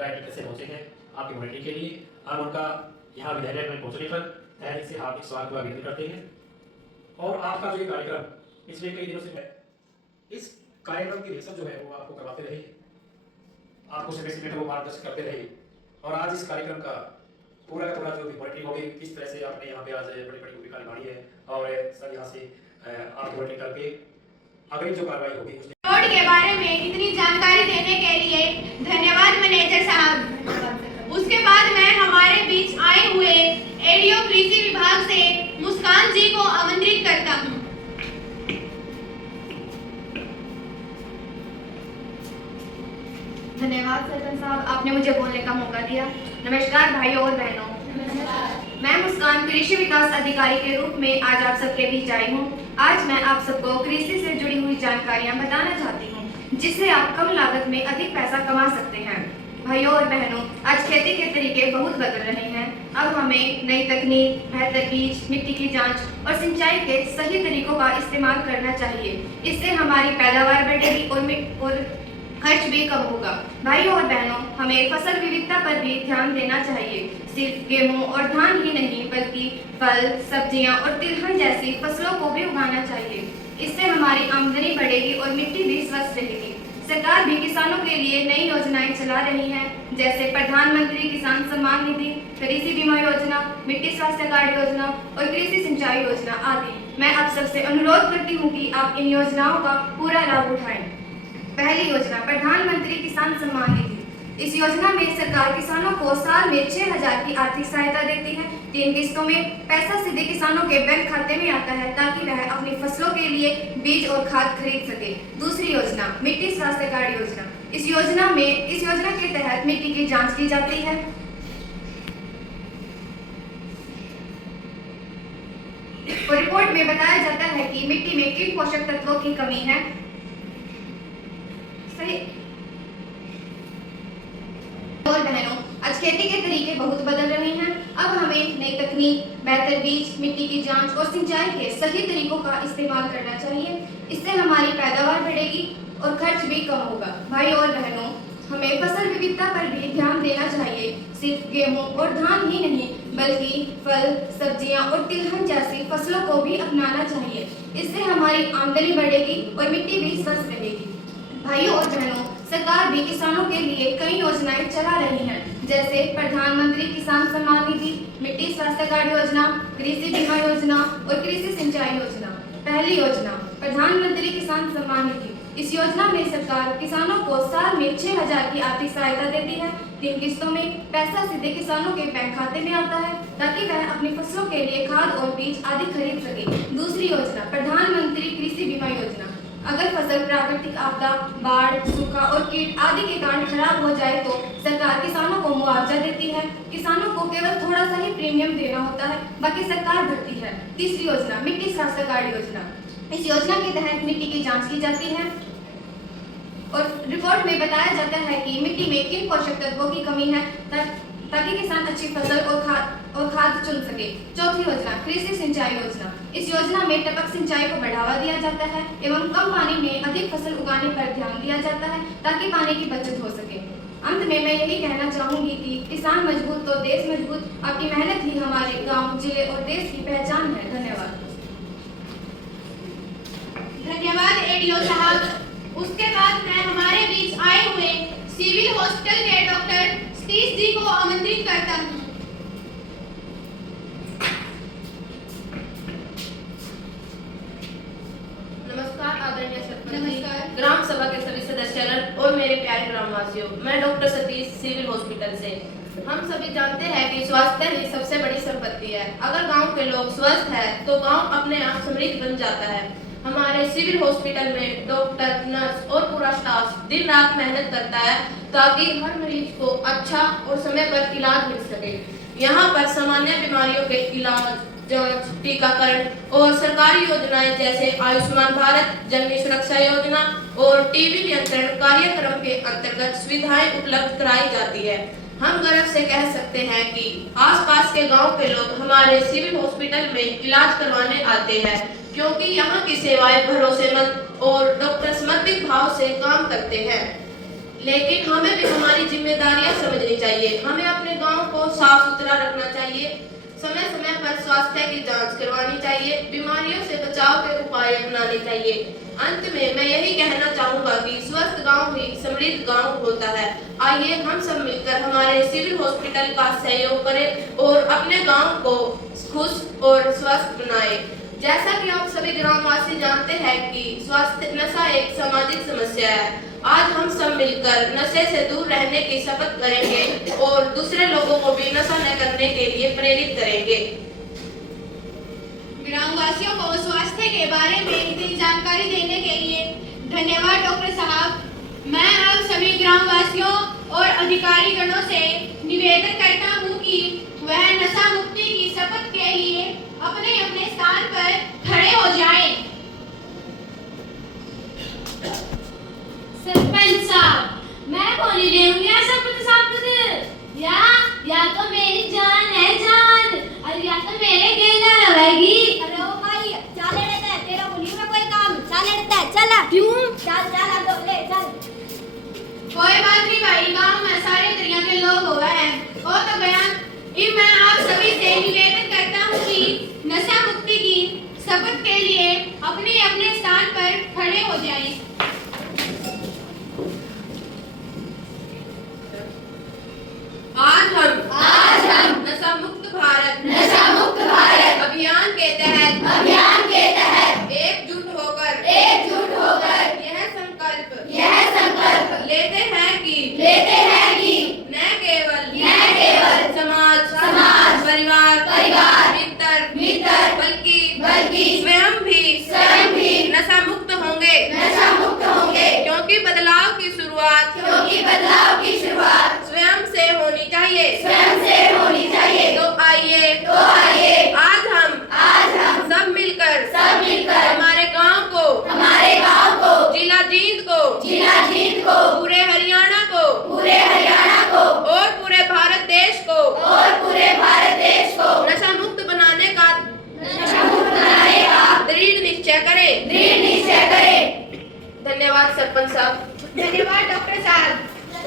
विधायक कैसे पहुंचे हैं आपकी मॉनिटरिंग के लिए। हम उनका यहाँ विधायक में पहुंचने पर तहरीक से हार्दिक स्वागत का व्यक्त करते हैं। और आपका जो ये कार्यक्रम पिछले कई दिनों से मैं इस कार्यक्रम की रिहर्सल जो है वो आपको करवाते रहे, आपको समय समय पर वो मार्गदर्शन करते रहे। और आज इस कार्यक्रम का पूरा का पूरा जो भी मॉनिटरिंग होगी, किस तरह से आपने यहाँ पे आज बड़ी बड़ी भूमिका निभाई है और सर यहाँ से आप मॉनिटरिंग करके अगली जो कार्रवाई होगी रोड के बारे में इतनी जानकारी देने के लिए धन्यवाद मैनेजर साहब। उसके बाद मैं हमारे बीच आए हुए एडीओ कृषि विभाग से मुस्कान जी को आमंत्रित करता हूँ। धन्यवाद सरपंच साहब, आपने मुझे बोलने का मौका दिया। नमस्कार भाइयों और बहनों, मैं मुस्कान कृषि विकास अधिकारी के रूप में आज आप सबके बीच आई हूँ। आज मैं आप सबको कृषि से जुड़ी हुई जानकारियाँ बताना चाहती हूँ, जिससे आप कम लागत में अधिक पैसा कमा सकते हैं। भाइयों और बहनों, आज खेती के तरीके बहुत बदल रहे हैं। अब हमें नई तकनीक, बेहतर बीज, मिट्टी की जांच और सिंचाई के सही तरीकों का इस्तेमाल करना चाहिए। इससे हमारी पैदावार बढ़ेगी और खर्च भी कम होगा। भाइयों और बहनों, हमें फसल विविधता पर भी ध्यान देना चाहिए। सिर्फ गेहूं और धान ही नहीं, बल्कि फल, सब्जियां और तिलहन जैसी फसलों को भी उगाना चाहिए। इससे हमारी आमदनी बढ़ेगी और मिट्टी भी स्वस्थ रहेगी। सरकार भी किसानों के लिए नई योजनाएं चला रही है, जैसे प्रधानमंत्री किसान सम्मान निधि, कृषि बीमा योजना, मिट्टी स्वास्थ्य कार्ड योजना और कृषि सिंचाई योजना आदि। मैं आप सबसे अनुरोध करती हूँ कि आप इन योजनाओं का पूरा लाभ उठाएं। पहली योजना, प्रधानमंत्री किसान सम्मान निधि। इस योजना में सरकार किसानों को साल में 6,000 की आर्थिक सहायता देती है। 3 किस्तों में पैसा सीधे किसानों के बैंक खाते में आता है, ताकि वह अपनी फसलों के लिए बीज और खाद खरीद सके। दूसरी योजना, मिट्टी स्वास्थ्य कार्ड योजना। इस योजना के तहत मिट्टी की जांच की जाती है। और रिपोर्ट में बताया जाता है कि मिट्टी में किन पोषक तत्वों की कमी है। और बहनों, आज खेती के तरीके बहुत बदल रहे हैं। अब हमें नई तकनीक, बेहतर बीज, मिट्टी की जांच और सिंचाई के सही तरीकों का इस्तेमाल करना चाहिए। इससे हमारी पैदावार बढ़ेगी और खर्च भी कम होगा। भाइयों और बहनों, हमें फसल विविधता पर भी ध्यान देना चाहिए। सिर्फ गेहूं और धान ही नहीं, बल्कि फल, सब्जियां और तिलहन जैसी फसलों को भी अपनाना चाहिए। इससे हमारी आमदनी बढ़ेगी और मिट्टी भी स्वस्थ रहेगी। भाइयों और बहनों, सरकार भी किसानों के लिए कई योजनाएं चला रही है, जैसे प्रधानमंत्री किसान सम्मान निधि, मिट्टी स्वास्थ्य कार्ड योजना, कृषि बीमा योजना और कृषि सिंचाई योजना। पहली योजना, प्रधानमंत्री किसान सम्मान निधि। इस योजना में सरकार किसानों को साल में 6,000 की आर्थिक सहायता देती है। 3 किस्तों में पैसा सीधे किसानों के बैंक खाते में आता है, ताकि वह अपनी फसलों के लिए खाद और बीज आदि खरीद सके। दूसरी योजना, प्रधानमंत्री कृषि बीमा योजना। अगर फसल प्राकृतिक आपदा, बाढ़, सूखा और कीट आदि के कारण खराब हो जाए तो सरकार किसानों को मुआवजा देती है। किसानों को केवल थोड़ा सा ही प्रीमियम देना होता है, बाकी सरकार भरती है। तीसरी योजना, मिट्टी स्वास्थ्य कार्ड योजना। इस योजना के तहत मिट्टी की जांच की जाती है और रिपोर्ट में बताया जाता है कि मिट्टी में किन पोषक तत्वों की कमी है, ताकि किसान अच्छी फसल और खाद चुन सके। चौथी योजना, कृषि सिंचाई योजना। इस योजना में टपक सिंचाई को बढ़ावा दिया जाता है एवं कम पानी में अधिक फसल उगाने पर ध्यान दिया जाता है, ताकि पानी की बचत हो सके। अंत में मैं यही कहना चाहूंगी कि किसान मजबूत तो देश मजबूत। आपकी मेहनत ही हमारे गांव, जिले और देश की पहचान है। धन्यवाद। धन्यवाद एडीओ साहब। उसके बाद मैं हमारे बीच आए हुए सिविल हॉस्पिटल के डॉक्टर सतीश जी को आमंत्रित करता हूँ। नमस्कार आदरणीय सरपंच, नमस्कार। ग्राम सभा के सभी सदस्यगण और मेरे प्यारे ग्रामवासियों, मैं डॉक्टर सतीश, सिविल हॉस्पिटल से। हम सभी जानते हैं कि स्वास्थ्य ही सबसे बड़ी संपत्ति है। अगर गांव के लोग स्वस्थ हैं तो गांव अपने आप समृद्ध बन जाता है। हमारे सिविल हॉस्पिटल में डॉक्टर, नर्स और पूरा स्टाफ दिन रात मेहनत करता है, ताकि हर मरीज को अच्छा और समय पर इलाज मिल सके। यहाँ पर सामान्य बीमारियों के इलाज, जांच, टीकाकरण और सरकारी योजनाएं जैसे आयुष्मान भारत, जननी सुरक्षा योजना और टीबी नियंत्रण कार्यक्रम के अंतर्गत सुविधाएं उपलब्ध कराई जाती है। हम गर्व से कह सकते हैं कि आसपास के गांव के लोग हमारे सिविल हॉस्पिटल में इलाज करवाने आते हैं, क्योंकि यहाँ की सेवाएं भरोसेमंद और डॉक्टर समर्पित भाव से काम करते हैं। लेकिन हमें भी हमारी जिम्मेदारियां समझनी चाहिए। हमें अपने गांव को साफ सुथरा रखना चाहिए, समय समय पर स्वास्थ्य की जांच करवानी चाहिए, बीमारियों से बचाव के उपाय अपनाने चाहिए। अंत में मैं यही कहना चाहूंगा कि स्वस्थ गांव ही समृद्ध गांव होता है। आइए हम सब मिलकर हमारे सिविल हॉस्पिटल का सहयोग करें और अपने गांव को खुश और स्वस्थ बनाएं। जैसा कि आप सभी ग्रामवासी जानते हैं कि स्वास्थ्य नशा एक सामाजिक समस्या है। आज हम सब मिलकर नशे से दूर रहने की शपथ करेंगे और दूसरे लोगों को भी नशा न करने के लिए प्रेरित करेंगे। ग्रामवासियों को स्वास्थ्य के बारे में इतनी जानकारी देने के लिए धन्यवाद डॉक्टर साहब। मैं अब सभी ग्रामवासियों और अधिकारीगणों से निवेदन करता हूं कि वह नशा मुक्ति की शपथ के लिए अपने अपने स्थान पर खड़े हो जाएं। सरपंच साहब, मैं बोली रही हूँ या सरपंच साहब या तो मेरी जान है जान और या तो मेरे गेंदा लगाएगी। अरे ओ भाई चल लेते हैं, तेरा बोली में कोई काम चल लेते हैं। चल क्यों चल चल दो ले चल। कोई बात नहीं भाई, गांव में सारे तरह के लोग हो गए हैं। वो तो बयान मैं आप सभी से निवेदन करता हूँ कि नशा मुक्ति की शपथ के लिए अपने अपने स्थान पर खड़े हो जाएं। आज हम नशा मुक्त भारत अभियान के तहत एकजुट होकर यह संकल्प लेते हैं कि न केवल समाज परिवार मित्र बल्कि स्वयं भी नशा मुक्त होंगे क्योंकि बदलाव की शुरुआत स्वयं से होनी चाहिए। तो आइए आज हम सब मिलकर हमारे गांव को जिला जींद को पूरे हरियाणा को और पूरे भारत देश को नशा मुक्त बनाने का दृढ़ निश्चय करें। धन्यवाद सरपंच साहब। धन्यवाद डॉक्टर साहब।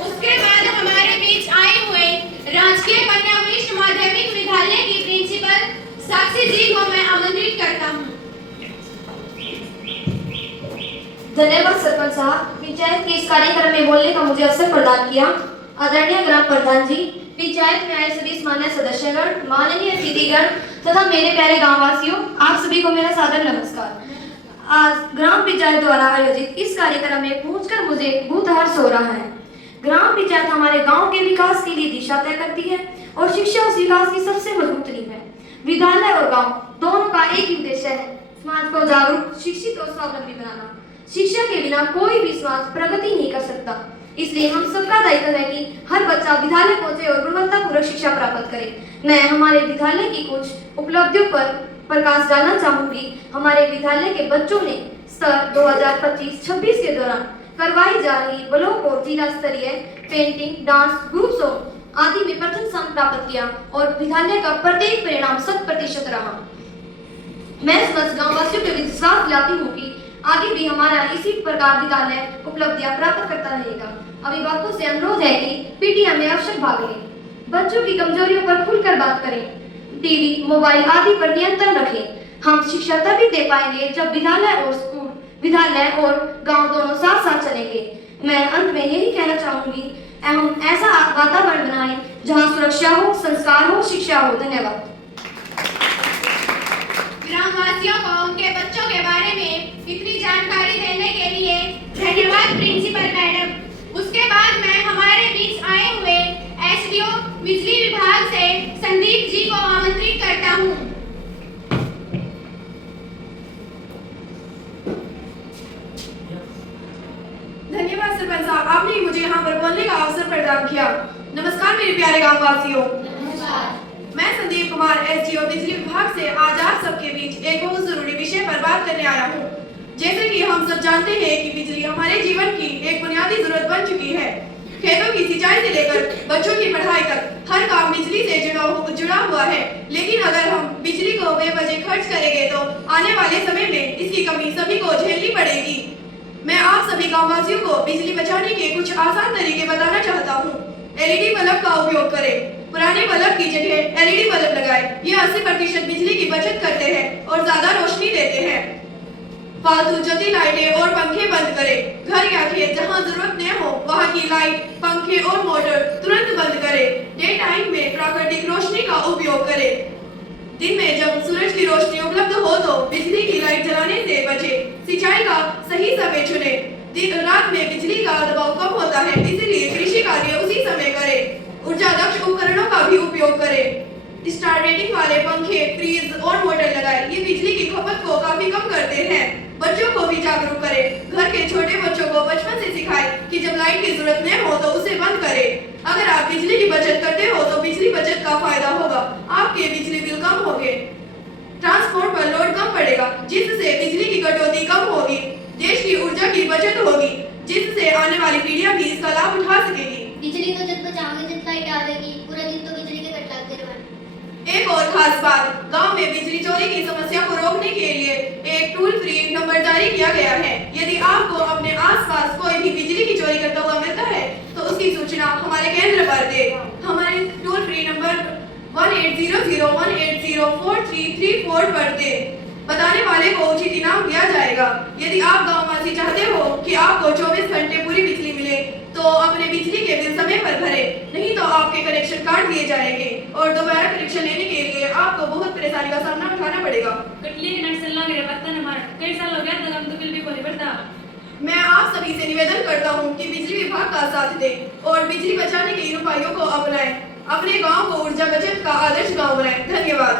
उसके बाद हमारे बीच आए हुए राजकीय कन्या वरिष्ठ माध्यमिक विद्यालय की प्रिंसिपल साक्षी जी को मैं आमंत्रित करता हूँ। धन्यवाद सरपंच साहब, पंचायत के इस कार्यक्रम में बोलने का मुझे अवसर प्रदान किया। आदरणीय ग्राम प्रधान जी, पंचायत में आए सभी मान्य सदस्यगण, माननीय अतिथिगण तथा मेरे प्यारे गांववासियों, आप सभी को मेरा सादर नमस्कार। आज ग्राम पंचायत द्वारा आयोजित इस कार्यक्रम में पहुंचकर मुझे बहुत हर्ष हो रहा है। ग्राम पंचायत हमारे गांव के विकास के लिए दिशा तय करती है और शिक्षा उस विकास की सबसे मजबूत नींव है। विद्यालय और गांव दोनों का एक ही उद्देश्य है, समाज को जागरूक, शिक्षित और स्वावलंबी बनाना। शिक्षा के बिना कोई भी समाज प्रगति नहीं कर सकता। इसलिए हम सबका दायित्व है कि हर बच्चा विद्यालय पहुंचे और गुणवत्तापूर्ण शिक्षा प्राप्त करे। मैं हमारे विद्यालय की कुछ उपलब्धियों पर प्रकाश डालना चाहूंगी। हमारे विद्यालय के बच्चों ने स्तर 2025-26 के दौरान करवाई जा रही ब्लॉक और जिला स्तरीय पेंटिंग, डांस, ग्रुप सॉन्ग आदि में प्रथम स्थान प्राप्त किया और विद्यालय का प्रत्येक परिणाम 100% रहा। मैं समस्त गांववासियों को विश्वास दिलाती हूँ कि आगे भी हमारा इसी प्रकार विद्यालय उपलब्धियां प्राप्त करता रहेगा। अभिभावकों से अनुरोध है कि पीटीएम में अवश्य भाग लें, बच्चों की कमजोरियों पर खुलकर बात करें, टीवी, मोबाइल आदि पर नियंत्रण रखें। हम शिक्षा तभी दे पाएंगे जब विद्यालय और गांव दोनों साथ साथ चलेंगे। मैं अंत में यही कहना चाहूंगी, हम ऐसा वातावरण बनाएं जहां सुरक्षा हो, संस्कार हो, शिक्षा हो। धन्यवाद। ग्रामवासियों को उनके बच्चों के बारे में इतनी जानकारी देने के लिए धन्यवाद प्रिंसिपल मैडम। उसके बाद मैं हमारे बीच आए हुए एसडीओ बिजली विभाग से संदीप जी को आमंत्रित करता हूँ। धन्यवाद सरपंच साहब, आपने मुझे यहाँ पर बोलने का अवसर प्रदान किया। नमस्कार मेरे प्यारे गांववासियों, मैं संदीप कुमार एसडीओ बिजली विभाग से आज आप सबके बीच एक बहुत जरूरी विषय पर बात करने आया हूँ। जैसे कि हम सब जानते हैं कि बिजली हमारे जीवन की एक बुनियादी जरूरत बन चुकी है। खेतों की सिंचाई से लेकर बच्चों की पढ़ाई तक हर काम बिजली से जुड़ा हुआ है। लेकिन अगर हम बिजली को बेवजह खर्च करेंगे तो आने वाले समय में इसकी कमी सभी को झेलनी पड़ेगी। मैं आप सभी गांववासियों को बिजली बचाने के कुछ आसान तरीके बताना चाहता हूँ। एलईडी बल्ब का उपयोग करें। पुराने बल्ब की जगह एलईडी बल्ब लगाएं। ये 80% बिजली की बचत करते हैं और ज्यादा रोशनी देते हैं। फालतू जलती लाइटें और पंखे बंद करें। घर या खेत जहां जरूरत न हो वहां की लाइट, पंखे और मोटर तुरंत बंद करें। डे टाइम में प्राकृतिक रोशनी का उपयोग करें। दिन में जब सूरज की रोशनी उपलब्ध हो तो बिजली की लाइट जलाने से बचें। सिंचाई का सही समय चुनें। दिन रात में बिजली का दबाव कम होता है, इसलिए कृषि कार्य उसी समय करें। ऊर्जा दक्ष उपकरणों का भी उपयोग करें। स्टार रेटिंग वाले पंखे, फ्रीज और मोटर लगाएं। ये बिजली की खपत को काफी कम करते हैं। बच्चों को भी जागरूक करें। घर के छोटे बच्चों को बचपन से सिखाएं कि जब लाइट की जरूरत न हो तो उसे बंद करें। अगर आप बिजली की बचत करते हो तो बिजली बचत का फायदा होगा। आपके बिजली बिल कम होंगे। ट्रांसपोर्ट पर लोड कम पड़ेगा, जिससे बिजली की कटौती कम होगी। देश की ऊर्जा की बचत होगी, जिससे आने वाली पीढ़ियां भी इसका लाभ उठा सकेगी। बिजली तो जब बचाओगे जब लाइट आ जाएगी, पूरा दिन तो बिजली के कट लगते रहेंगे। एक और खास बात, गांव में बिजली चोरी की समस्या को रोकने के लिए एक टोल फ्री नंबर जारी किया गया है। यदि आपको अपने आसपास कोई भी बिजली की चोरी करता हुआ मिलता है तो उसकी सूचना हमारे केंद्र पर दे। हमारे टोल फ्री नंबर 1800180433 पर दे। बताने वाले को उचित इनाम दिया जाएगा। यदि आप गांववासी चाहते हो कि आपको 24 घंटे पूरी बिजली मिले तो अपने बिजली के बिल समय पर भरें, नहीं तो आपके कनेक्शन काट दिए जाएंगे और दोबारा कनेक्शन लेने के लिए आपको बहुत परेशानी का सामना उठाना पड़ेगा। कटली के नट सल्ला के पत्ता न मार, कई साल हो गया तक हम तो बिल भी को नहीं भरता। मैं आप सभी से निवेदन करता हूं कि बिजली विभाग का साथ दें और बिजली बचाने के इन उपायों को अपनाएं। अपने गांव को ऊर्जा बचत का आदर्श गांव बनाएं। धन्यवाद।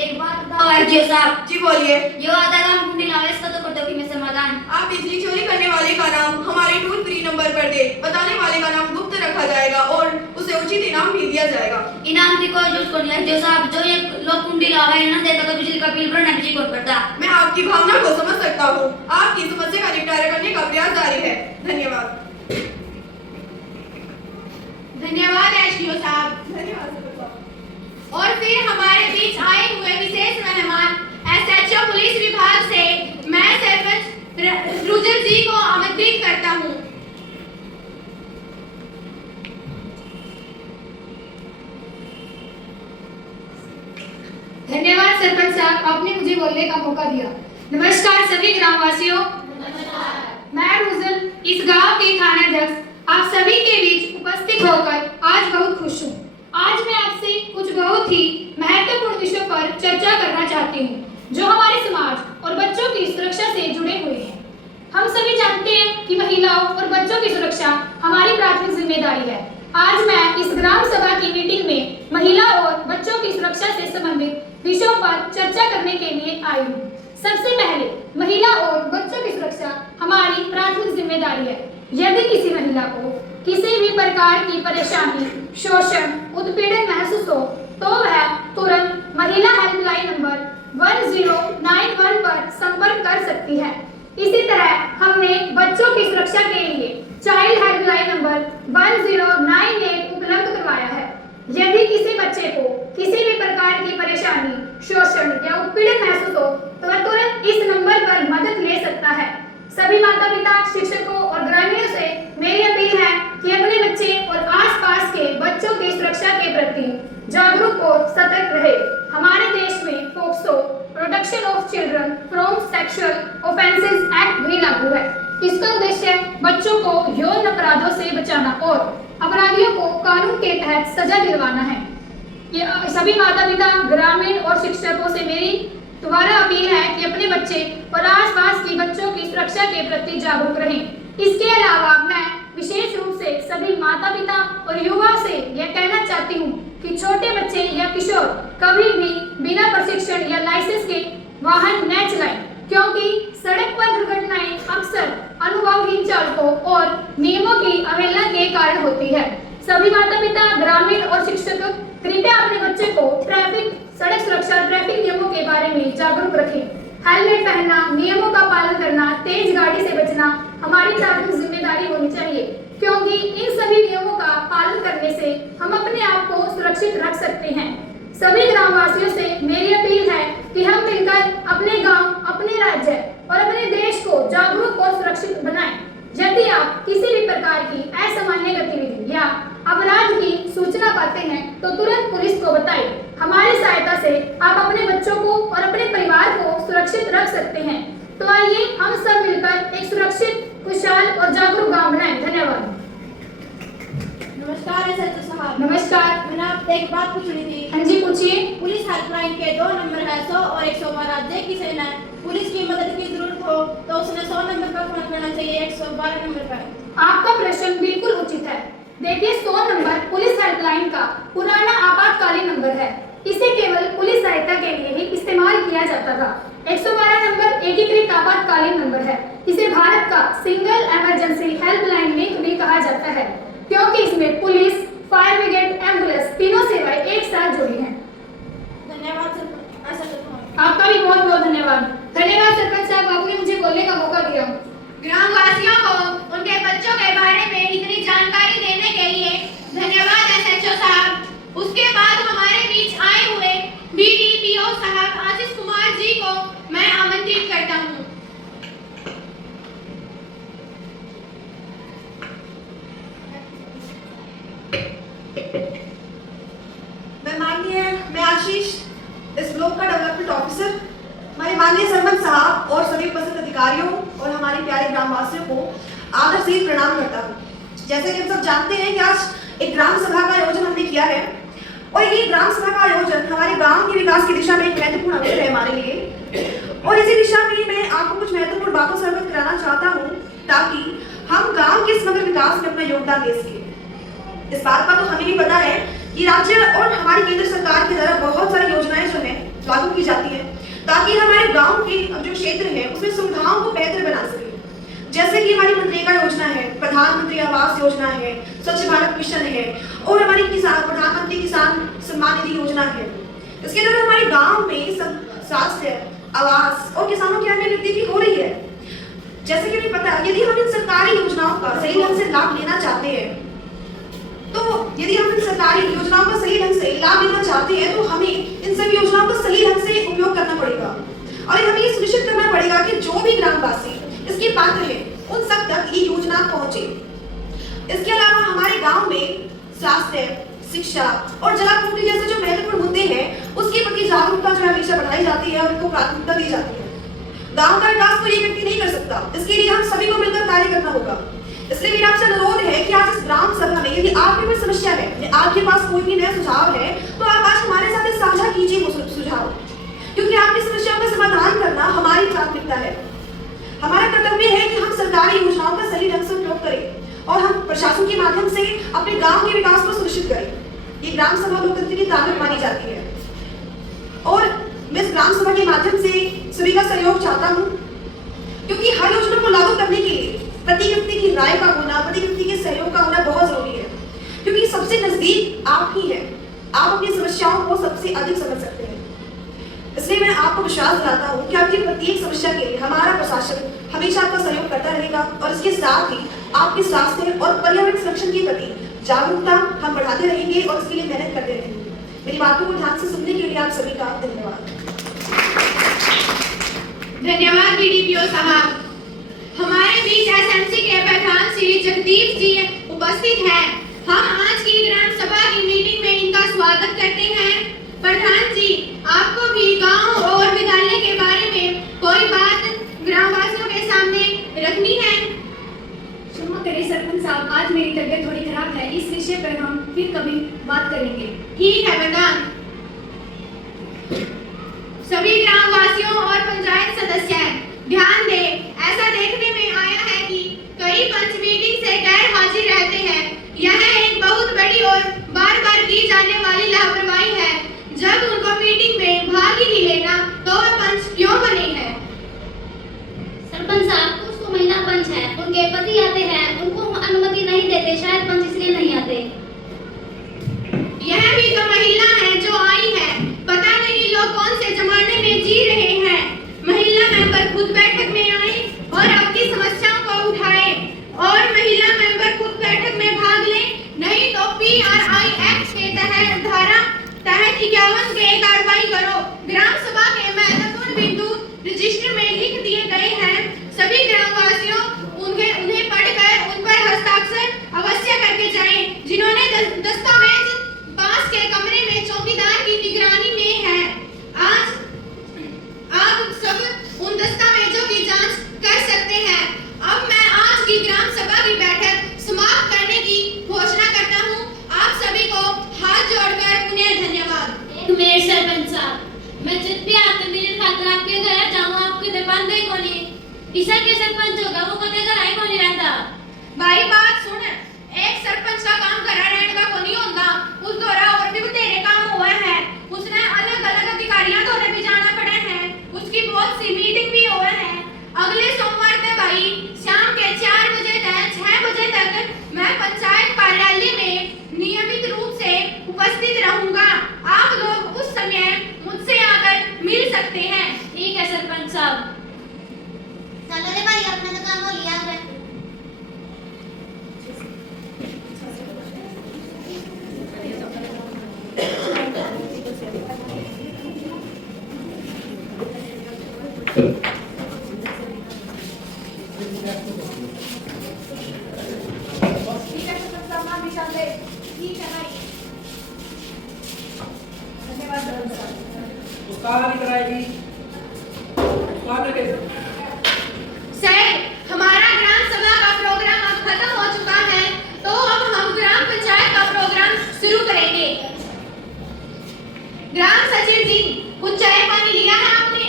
एक बात बताओ आरटीओ साहब, जी बोलिए। यो आधा काम कुंडी लावे इसका तो कटौती में समाधान। आप बिजली चोरी करने वाले का नाम हमारे टोल फ्री नंबर पर दे। बताने वाले का नाम गुप्त रखा जाएगा और उसे उचित इनाम भी दिया जाएगा। इनाम की कोई जरूरत नहीं आरटीओ साहब, जो ये लोग कुंडी लावे ना देता तो बिजली का बिल भरना बिजली को पड़ता। मैं आपकी भावना को समझ सकता हूँ। आपकी समस्या का निपटारा करने का प्रयास जारी है। धन्यवाद। धन्यवाद एसडीओ साहब। धन्यवाद। और फिर हमारे बीच आए हुए विशेष मेहमान एसएचओ पुलिस विभाग से मैं सरपंच रुजल जी को आमंत्रित करता हूँ। धन्यवाद सरपंच साहब, आपने मुझे बोलने का मौका दिया। नमस्कार सभी ग्रामवासियों। मैं रुजल इस गांव के थानाध्यक्ष आप सभी के बीच उपस्थित होकर आज बहुत खुश हूँ। आज मैं आपसे कुछ बहुत ही महत्वपूर्ण विषयों पर चर्चा करना चाहती हूँ जो हमारे समाज और बच्चों की सुरक्षा से जुड़े हुए हैं। हम सभी जानते हैं कि महिलाओं और बच्चों की सुरक्षा हमारी प्राथमिक जिम्मेदारी है। आज मैं इस ग्राम सभा की मीटिंग में महिला और बच्चों की सुरक्षा से संबंधित विषयों पर चर्चा करने के लिए आई हूँ। सबसे पहले महिला और बच्चों की सुरक्षा हमारी प्राथमिक जिम्मेदारी है। यदि किसी महिला को किसी भी प्रकार की परेशानी, शोषण, उत्पीड़न महसूस हो तो वह तुरंत महिला हेल्पलाइन नंबर 1091 पर संपर्क कर सकती है। इसी तरह हमने बच्चों की सुरक्षा के लिए चाइल्ड हेल्पलाइन नंबर 1098 उपलब्ध करवाया है। यदि किसी बच्चे को किसी भी प्रकार की परेशानी, शोषण या उत्पीड़न महसूस हो तो वह तुरंत इस नंबर पर मदद ले सकता है। सभी माता पिता, शिक्षकों और ग्रामीणों से मेरी अपील है कि अपने बच्चे और आसपास के बच्चों की सुरक्षा के प्रति जागरूक और सतर्क रहे। हमारे देश में POCSO protection of children from sexual offences act भी लागू है। इसका उद्देश्य बच्चों को यौन अपराधों से बचाना और अपराधियों को कानून के तहत सजा दिलवाना है। ये सभी माता पिता, ग्रामीण और शिक्षकों से मेरी दोबारा अपील है कि अपने बच्चे और आसपास के बच्चों की सुरक्षा के प्रति जागरूक रहें। इसके अलावा मैं विशेष रूप से सभी माता पिता और युवा से यह कहना चाहती हूँ कि छोटे बच्चे या किशोर कभी भी बिना प्रशिक्षण या लाइसेंस के वाहन न चलाएं, क्योंकि सड़क पर दुर्घटनाएं अक्सर अनुभवहीन चालकों और नियमों की अवहेलना के कारण होती है। सभी माता पिता, ग्रामीण और शिक्षक कृपया अपने बच्चे को ट्रैफिक, सड़क सुरक्षा, ट्रैफिक नियमों के बारे में जागरूक रखें। हेलमेट पहनना, नियमों का पालन करना, तेज गाड़ी से बचना हमारी प्राथमिक जिम्मेदारी होनी चाहिए, क्योंकि इन सभी नियमों का पालन करने से हम अपने आप को सुरक्षित रख सकते हैं। सभी ग्रामवासियों से मेरी अपील है कि हम मिलकर अपने गांव, अपने राज्य और अपने देश को जागरूक और सुरक्षित सुरक्षित बनाएं। जब भी आप किसी भी प्रकार की असामान्य गतिविधि या अपराध की सूचना पाते हैं तो तुरंत पुलिस को बताएं। हमारी सहायता से आप अपने बच्चों को और अपने परिवार को सुरक्षित रख सकते हैं। तो आइए हम सब मिलकर एक सुरक्षित, खुशहाल और जागरूक गांव बनाएं। धन्यवाद। नमस्कार एसएचओ साहब। नमस्कार। मैंने आपसे एक बात पूछनी थी। हाँ जी, पूछिए। पुलिस हेल्पलाइन के 2 नंबर है 100 और 112। जे किसी ने पुलिस की मदद की जरूरत हो तो उसने 100 नंबर पर फोन करना चाहिए, 112 नंबर पर। आपका प्रश्न बिल्कुल उचित है। देखिए, 100 नंबर पुलिस हेल्पलाइन का पुराना आपातकालीन नंबर है। इसे केवल पुलिस सहायता के लिए ही इस्तेमाल किया जाता था। 112 नंबर एकीकृत आपातकालीन नंबर है। इसे भारत का सिंगल इमरजेंसी हेल्पलाइन लिंक भी कहा जाता है, क्योंकि इसमें पुलिस, फायर ब्रिगेड, एम्बुलेंस तीनों सेवाएं एक साथ जुड़ी हैं। धन्यवाद सर। आपका भी बहुत बहुत धन्यवाद। धन्यवाद सरपंच साहब, आपने मुझे बोलने का मौका दिया। ग्रामवासियों को उनके बच्चों के बारे में इतनी जानकारी देने के लिए धन्यवाद एसएचओ साहब। उसके बाद हमारे बीच आए हुए बीडीपीओ साहब आशीष कुमार जी को मैं आमंत्रित करता हूँ। मैं आशीष, इस ब्लॉक का डेवलपमेंट ऑफिसर, हमारे माननीय सरपंच साहब और सभी उपस्थित अधिकारियों और हमारे प्यारे ग्रामवासियों को आदर से प्रणाम करता हूँ। जैसे कि हम सब जानते हैं कि आज एक ग्राम सभा का आयोजन हमने किया है और ये ग्राम सभा का आयोजन हमारे गांव के विकास की दिशा में एक महत्वपूर्ण अवसर है हमारे लिए। और इसी दिशा में मैं आपको कुछ महत्वपूर्ण बातों से अवगत कराना चाहता हूँ ताकि हम गाँव के समग्र विकास में अपना योगदान दे सकें। इस बात का तो हमें भी पता है कि राज्य और हमारी केंद्र सरकार के द्वारा बहुत सारी योजनाएं जो है लागू की जाती है ताकि हमारे गांव के जो क्षेत्र है उसमें सुविधाओं को बेहतर बना सके। जैसे कि हमारी मनरेगा योजना है, प्रधानमंत्री आवास योजना है, स्वच्छ भारत मिशन है और हमारी प्रधानमंत्री किसान सम्मान निधि योजना है। इसके द्वारा हमारे गाँव में स्वास्थ्य, आवास और किसानों की अन्य वृद्धि भी हो रही है। जैसे कि हमें पता है, यदि हम इन सरकारी योजनाओं का सही ढंग से लाभ लेना चाहते हैं तो हमें इन सभी योजनाओं को सही ढंग से उपयोग करना पड़ेगा और हमें ये सुनिश्चित करना पड़ेगा कि जो भी ग्रामवासी इसके पात्र हैं उन सब तक ये योजना पहुंचे। इसके अलावा हमारे गांव में स्वास्थ्य, शिक्षा और जलापूर्ति जैसे जो महत्वपूर्ण मुद्दे हैं उसके प्रति जागरूकता जो हमेशा बढ़ाई जाती है और उनको प्राथमिकता दी जाती है। गाँव का विकास कोई एक व्यक्ति नहीं कर सकता, इसके लिए हम सभी को मिलकर कार्य करना होगा। इसलिए मेरा आपसे अनुरोध है कि आज इस ग्राम सभा में यदि आपके कोई समस्या है, आपके पास कोई भी नया सुझाव है तो आप आज हमारे साथ साझा कीजिए वो सुझाव, क्योंकि आपकी समस्याओं का समाधान करना हमारी प्राथमिकता है। हमारा कर्तव्य है कि हम सरकारी योजनाओं का सही ढंग से उपयोग करें और हम प्रशासन के माध्यम से अपने गाँव के विकास को सुनिश्चित करें। ये ग्राम सभा लोकतंत्र की ताकत मानी जाती है और मैं इस ग्राम सभा के माध्यम से सभी का सहयोग चाहता हूँ, क्योंकि हर योजना को लागू करने के लिए प्रति व्यक्ति की राय का होना, प्रति व्यक्ति के सहयोग का होना बहुत जरूरी है, क्योंकि सबसे नजदीक आप ही हैं। आप अपनी समस्याओं को सबसे अधिक समझ सकते हैं। इसलिए मैं आपको विश्वास दिलाता हूँ कि आपकी प्रत्येक समस्या के लिए हमारा प्रशासन हमेशा आपका सहयोग करता रहेगा और इसके साथ ही आपके स्वास्थ्य और पर्यावरण संरक्षण के प्रति जागरूकता हम बढ़ाते रहेंगे और इसके लिए मेहनत करते रहेंगे। मेरी बातों को ध्यान से सुनने के लिए आप सभी का धन्यवाद। धन्यवाद बीडीपीओ साहब। हमारे बीच एसएमसी के प्रधान श्री जगदीप जी उपस्थित हैं। हम आज की ग्राम सभा की मीटिंग में इनका स्वागत करते हैं। प्रधान जी, आपको भी गांव और विद्यालय के बारे में कोई बात ग्रामवासियों के सामने रखनी है। क्षमा करें सरपंच साहब, आज मेरी तबीयत थोड़ी खराब है, इस विषय पर हम फिर कभी बात करेंगे। ठीक है प्रधान। सभी ग्रामवासियों और पंचायत सदस्य ध्यान दें। ऐसा देखने में आया है कि कई पंच मीटिंग से गैर हाजिर रहते हैं। यह एक बहुत बड़ी और बार बार की जाने वाली लापरवाही है। जब उनको मीटिंग में भाग ही नहीं लेना तो वह पंच क्यों बने हैं? सरपंच साहब, कुछ तो महिला पंच है, उनके पति आते हैं, उनको अनुमति नहीं देते, शायद पंच इसलिए नहीं आते। यह भी तो महिला है जो आई है। पता नहीं लोग कौन से जमाने में जी रहे हैं। महिला मेंबर खुद बैठक में आए और आपकी समस्याओं को उठाए और महिला मेंबर खुद बैठक में भाग ले, नहीं तो PRI एक्ट के तहत धारा 51 के कार्रवाई करो। ग्राम सभा के महत्वपूर्ण बिंदु रजिस्टर में लिख दिए गए हैं। सभी ग्रामवासियों ईसा के सरपंच होगा वो कदे घर आए कौन रहता। भाई बात सुन, एक सरपंच का काम करा रहने का कोनी होता, उस दौरा और भी बतेरे काम हुए हैं। उसने अलग अलग अधिकारियों द्वारा भी जाना पड़े हैं, उसकी बहुत सी मीटिंग भी हुए हैं। अगले सोमवार तक भाई शाम के 4 बजे से 6 बजे तक मैं पंचायत कार्यालय में नियमित रूप से उपस्थित रहूंगा। आप लोग उस समय मुझसे आकर मिल सकते हैं। ठीक है सरपंच साहब। चलो रे भाई अपना तो काम हो लिया है। ठीक है सरपंच साहब, आप निशान ले। ठीक है भाई, धन्यवाद सरपंच साहब। उसका नहीं कराएगी उसका लगे। सर, हमारा ग्राम सभा का प्रोग्राम अब खत्म हो चुका है, तो अब हम ग्राम पंचायत का प्रोग्राम शुरू करेंगे। ग्राम सचिव जी, कुछ चाय पानी लिया है आपने?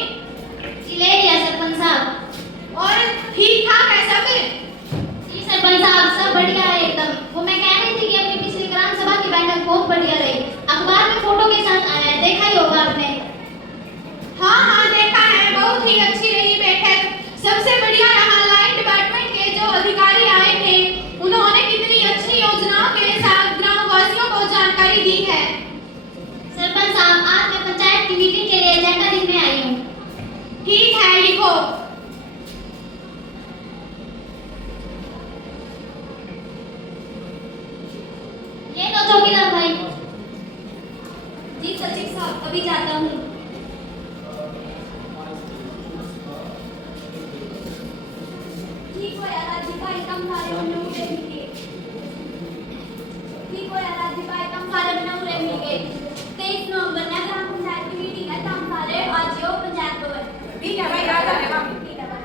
ले लिया सरपंच साहब। और ठीक ठाक है सब? जी सरपंच साहब सब बढ़िया है एकदम। वो मैं कह रही थी कि अपनी पिछली ग्राम सभा की बैठक बहुत बढ़िया रही। अखबार में फोटो के साथ आया है, देखा ही होगा आपने। हाँ हाँ देखा है, बहुत ही अच्छी रही बैठक। सबसे बढ़िया रहा लाइन डिपार्टमेंट के जो अधिकारी आए थे, उन्होंने कितनी अच्छी योजनाओं के साथ ग्रामवासियों को जानकारी दी है। सरपंच साहब आज मैं पंचायत की मीटिंग के लिए एजेंडा लिखने आई हूँ। ठीक है, लिखो। ये लो चौकीदार भाई। जी सचिव साहब, अभी जाता हूँ। ठीक हो यार राजी भाई, तुम सारे बने हुए मिलके। ठीक हो यार राजी भाई, तुम सारे बने हुए मिलके। 23 नवंबर में ग्राम पंचायत की मीटिंग है, तुम सारे आ जाओ पंचायत भवन। ठीक है भाई, आ जाने वाली। ठीक है भाई।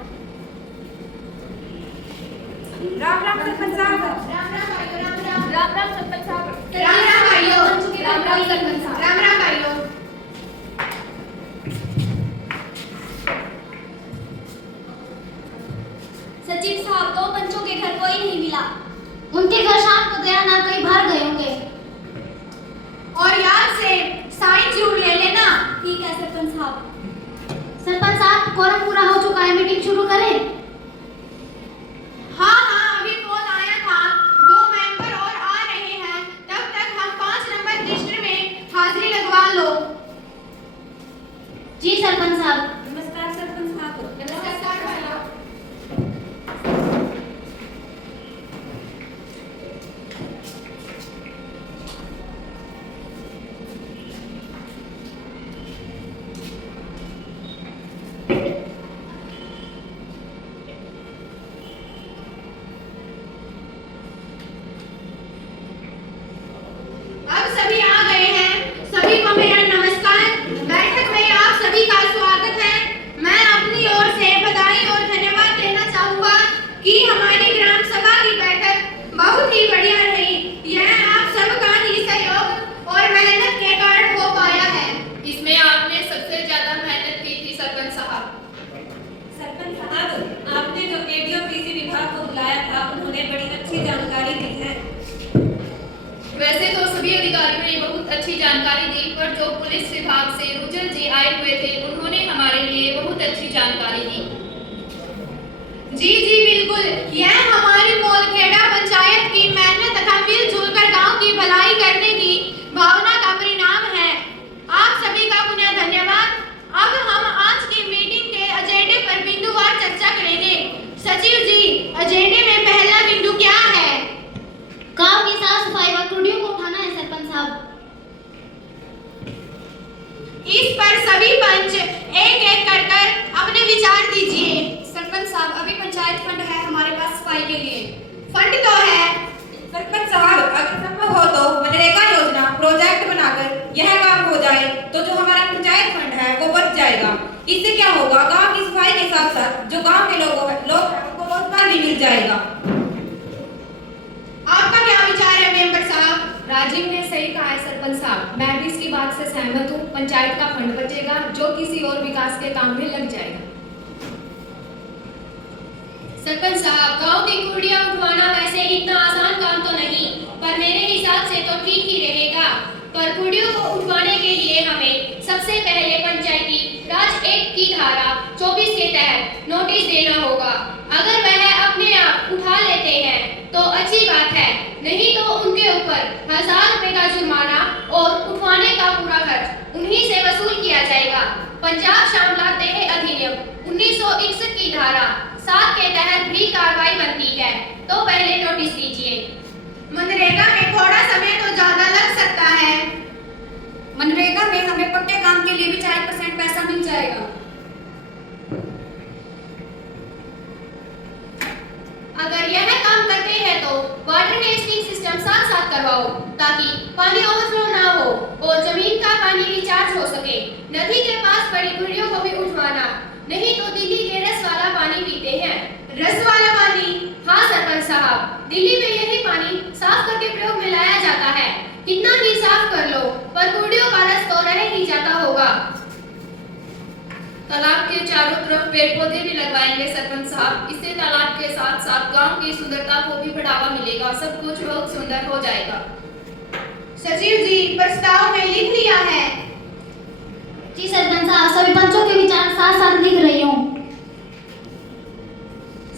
राम राम सरपंच साहब। राम राम भाइयों, राम राम। राम राम सरपंच साहब। राम राम भाइयों। राम राम सरपंच साहब। राम राम भाइयों। सचिव साहब, तो पंचों के घर कोई नहीं मिला। उनके घर शाम को गया ना, कहीं बाहर गए होंगे। और याद से साइन जरूर ले लेना। ठीक है सरपंच साहब। सरपंच साहब कोरम पूरा हो चुका है, मीटिंग शुरू करें। हाँ हाँ, अभी फोन आया था, 2 मेंबर और आ रहे हैं। तब तक हम 5 नंबर रजिस्टर में हाजिरी लगवा लो। जी सरपंच साहब। नमस्कार सरपंच साहब। नमस्कार भाइयों। अब सभी आ गए हैं, सभी को मेरा नमस्कार। बैठक में आप सभी का स्वागत है। मैं अपनी ओर से बधाई और धन्यवाद देना चाहूंगा कि हमारी ग्राम सभा की बैठक बहुत ही बढ़िया रही। यह आप सबका ही सहयोग और मेहनत के कारण हो पाया है। इसमें आपने सबसे ज्यादा मेहनत की थी सरपंच साहब। सरपंच साहब, आपने जो एडीओ कृषि विभाग को बुलाया था, उन्होंने बड़ी अच्छी जानकारी दी है। वैसे तो सभी अधिकारियों ने बहुत अच्छी जानकारी दी, पर जो पुलिस विभाग से रुजल जी आए हुए थे, उन्होंने हमारे लिए बहुत अच्छी जानकारी दी। जी जी बिल्कुल, यह हमारी मोलखेड़ा पंचायत की मेहनत तथा मिलजुल कर गांव की भलाई करने की भावना का परिणाम है। आप सभी का पुनः धन्यवाद। अब हम आज की मीटिंग के एजेंडे पर बिंदुवार चर्चा करेंगे। सचिव जी, एजेंडे में पहला बिंदु क्या है? गांव की साफ सफाई व त्रुटियों को उठाना है सरपंच साहब। इस पर सभी पंच एक एक कर अपने विचार दीजिए। सरपंच साहब, अभी पंचायत फंड है हमारे पास सफाई के लिए। फंड तो है। सरपंच साहब, अगर संभव हो तो मनरेगा योजना प्रोजेक्ट बनाकर यह काम हो जाए तो जो हमारा पंचायत फंड है वो बच जाएगा। इससे क्या होगा, गांव की सफाई के साथ साथ जो गांव के लोग हैं उनको रोजगार भी मिल जाएगा। आपका क्या विचार है मेंबर साहब? राजीव ने सही कहा है सरपंच साहब, मैं भी इसकी बात से सहमत हूँ। पंचायत का फंड बचेगा जो किसी और विकास के काम में लग जाएगा। सरपंच साहब, गांव की कूड़ियां उठवाना वैसे इतना आसान काम तो नहीं, पर मेरे हिसाब से तो ठीक ही रहेगा। पर कूड़ियों को उठवाने के लिए हमें सबसे पहले पंचायती राज एक्ट की धारा 24 के तहत नोटिस देना होगा। अगर वह अपने आप उठा लेते हैं तो अच्छी बात है, नहीं तो उनके ऊपर 1000 रुपए का जुर्माना और उठवाने का पूरा खर्च उन्हीं से वसूल किया जाएगा। पंजाब श्यामला देह अधिनियम 1961 की धारा 7 के तहत भी कार्रवाई बनती है, तो पहले नोटिस दीजिए। मनरेगा में थोड़ा समय तो ज्यादा लग सकता है। मनरेगा में हमें पक्के काम के लिए भी 4% पैसा मिल जाएगा। अगर यह काम करते हैं तो वाटर टेस्टिंग सिस्टम साथ साथ करवाओ, ताकि पानी ओवरफ्लो ना हो और जमीन का पानी रिचार्ज हो सके। नदी के पास पड़ी कूड़ियों को भी उठवाना, नहीं तो दिल्ली के रस वाला पानी पीते हैं। रस वाला पानी? हाँ सरपंच साहब, दिल्ली में यही पानी साफ करके प्रयोग में लाया जाता है। कितना भी साफ कर लो, पर कूड़ियों का रस तो रह ही जाता होगा। तालाब के चारों तरफ पेड़ पौधे भी लगवाएंगे सरपंच साहब। इससे तालाब के साथ साथ गांव की सुंदरता को भी बढ़ावा मिलेगा, सब कुछ बहुत सुंदर हो जाएगा। सचिव जी, प्रस्ताव में लिख लिया है। जी सरपंच साहब, सभी पंचों के विचार साथ साथ लिख रही हूँ।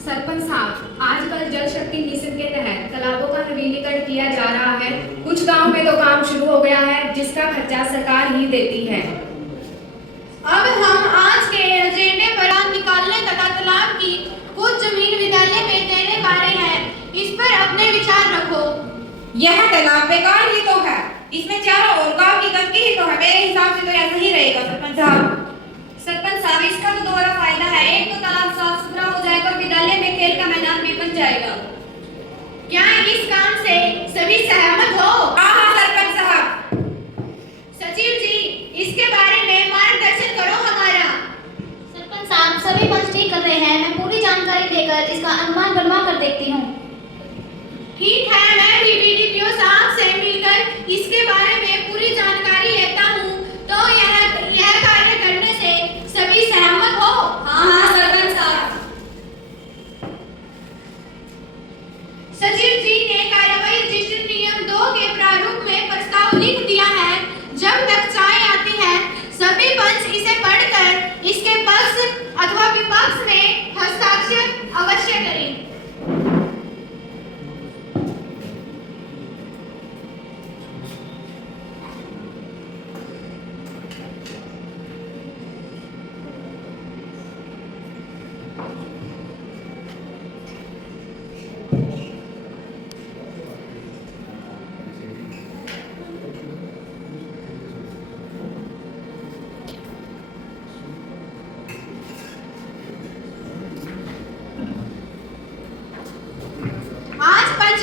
सरपंच साहब, आजकल जल शक्ति मिशन के तहत तालाबों का नवीनीकरण किया जा रहा है। कुछ गांव में तो काम शुरू हो गया है, जिसका खर्चा सरकार ही देती है। अब हम आज के एजेंडे पर निकालने तथा तालाब की कुछ जमीन विद्यालय में देने वाले हैं, इस पर अपने विचार रखो। यह तालाब बेकार ही तो है, इसमें चारों ओर गांव की गंदगी ही तो है। मेरे हिसाब से तो ऐसा ही रहेगा सरपंच साहब। सरपंच साहब, इसका तो दोहरा फायदा है। एक तो तालाब साफ सुथरा हो जाएगा, विद्यालय में खेल का मैदान भी बन जाएगा। क्या इस काम से सभी सहमत हो? हाँ सरपंच साहब। सचिव जी, इसके बारे में मार्गदर्शन करो हमारा। सरपंच साहब, सभी पंच ठीक कर रहे हैं, मैं पूरी जानकारी लेकर इसका अनुमान बनवा कर देखती हूँ। ठीक है, मैं भी बीडीपीओ साहब से मिलकर इसके बारे में पूरी जानकारी लेता हूँ, तो यह कार्य करने से सभी सहमत हो? हाँ सरपंच साहब। सचिव जी ने कार्रवाई रजिस्टर नियम 2 के प्रारूप में प्रस्ताव लिख दिया है। जब तक चाय आती है, सभी पंच इसे पढ़कर इसके पक्ष अथवा विपक्ष में हस्ताक्षर अवश्य करें।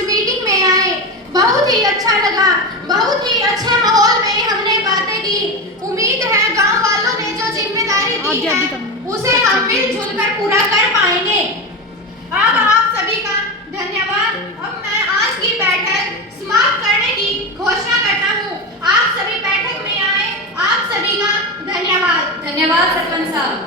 मीटिंग में आए, बहुत ही अच्छा लगा। बहुत ही अच्छे माहौल में हमने बातें की। उम्मीद है गांव वालों ने जो जिम्मेदारी दी है उसे हम मिलजुल कर पूरा कर पाएंगे। अब आप सभी का धन्यवाद। अब मैं आज की बैठक समाप्त करने की घोषणा करता हूँ। आप सभी बैठक में आए, आप सभी का धन्यवाद। धन्यवाद सरपंच साहब।